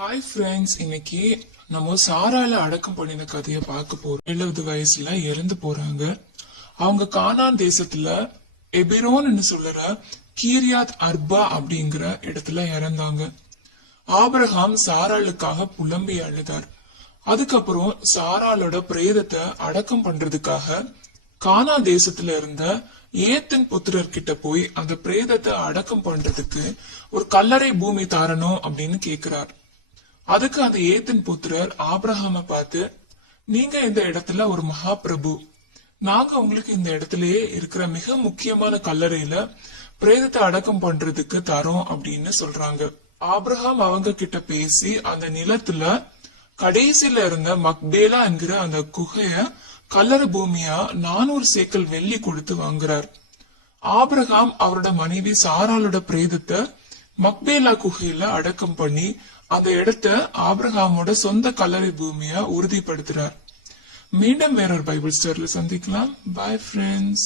Hi friends, இன்னைக்கு நம்ம சாரால அடக்கம் பண்ணின கதையை பார்க்க போறோம். 70 வயசுல இறந்து போறாங்க. அவங்க கானான் தேசத்துல எபிரோன்னு சொல்லுற கீரியாத் அர்பா அப்படிங்கிற இடத்துல இறந்தாங்க. ஆபிரகாம் சாராளுக்காக புலம்பி அழுதார். அதுக்கப்புறம் சாராளோட பிரேதத்தை அடக்கம் பண்றதுக்காக கானா தேசத்துல இருந்த ஏத்தன் புத்திரர்கிட்ட போய் அந்த பிரேதத்தை அடக்கம் பண்றதுக்கு ஒரு கல்லறை பூமி தாரணும் அப்படின்னு கேக்குறார். அதுக்கு அந்த ஏத்தன் புத்திரர் ஆபிரகாம பார்த்து, நீங்க இந்த இடத்துல ஒரு மகா பிரபு, நாங்க உங்களுக்கு இந்த இடத்துலயே இருக்கிற மிக முக்கியமான கல்லறையில பிரேதத்தை அடக்கம் பண்றதுக்கு தரோம் அப்படின்னு சொல்றாங்க. ஆபிரகாம் அவங்க கிட்ட பேசி அந்த நிலத்துல கடைசியில இருந்த மக்பேலா என்கிற அந்த குகைய கல்லறை பூமியா 400 சேக்கல் வெள்ளி கொடுத்து வாங்குறார். ஆபிரகாம் அவரோட மனைவி சாராளோட பிரேதத்தை மக்பேலா குகையில அடக்கம் பண்ணி அந்த இடத்த ஆபிரகாமோட சொந்த கல்லறை பூமியா உறுதிப்படுத்துறார். மீண்டும் வேறொரு பைபிள் ஸ்டோரியில சந்திக்கலாம். Bye friends.